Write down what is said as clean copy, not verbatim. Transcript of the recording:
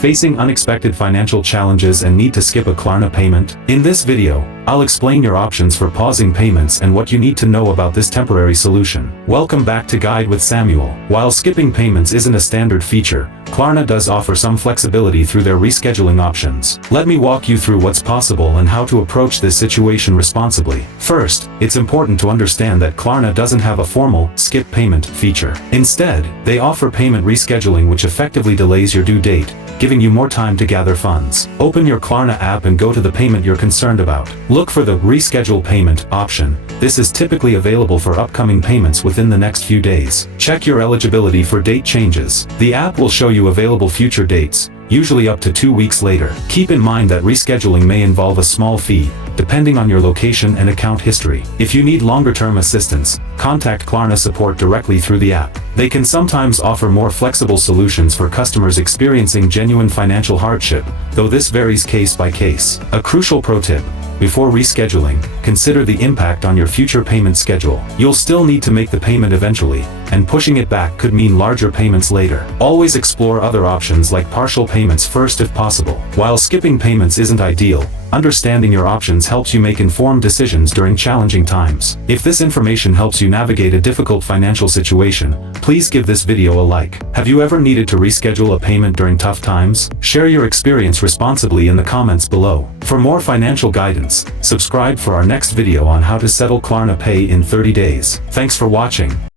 Facing unexpected financial challenges and need to skip a Klarna payment? In this video, I'll explain your options for pausing payments and what you need to know about this temporary solution. Welcome back to Guide with Samuel. While skipping payments isn't a standard feature, Klarna does offer some flexibility through their rescheduling options. Let me walk you through what's possible and how to approach this situation responsibly. First, it's important to understand that Klarna doesn't have a formal skip payment feature. Instead, they offer payment rescheduling, which effectively delays your due date, giving you more time to gather funds. Open your Klarna app and go to the payment you're concerned about. Look for the Reschedule Payment option. This is typically available for upcoming payments within the next few days. Check your eligibility for date changes. The app will show you available future dates, usually up to 2 weeks later. Keep in mind that rescheduling may involve a small fee, depending on your location and account history. If you need longer-term assistance, contact Klarna support directly through the app. They can sometimes offer more flexible solutions for customers experiencing genuine financial hardship, though this varies case by case. A crucial pro tip: before rescheduling, consider the impact on your future payment schedule. You'll still need to make the payment eventually, and pushing it back could mean larger payments later. Always explore other options like partial payments first if possible. While skipping payments isn't ideal, understanding your options helps you make informed decisions during challenging times. If this information helps you navigate a difficult financial situation, please give this video a like. Have you ever needed to reschedule a payment during tough times? Share your experience responsibly in the comments below. For more financial guidance, subscribe for our next video on how to settle Klarna Pay in 30 days. Thanks for watching.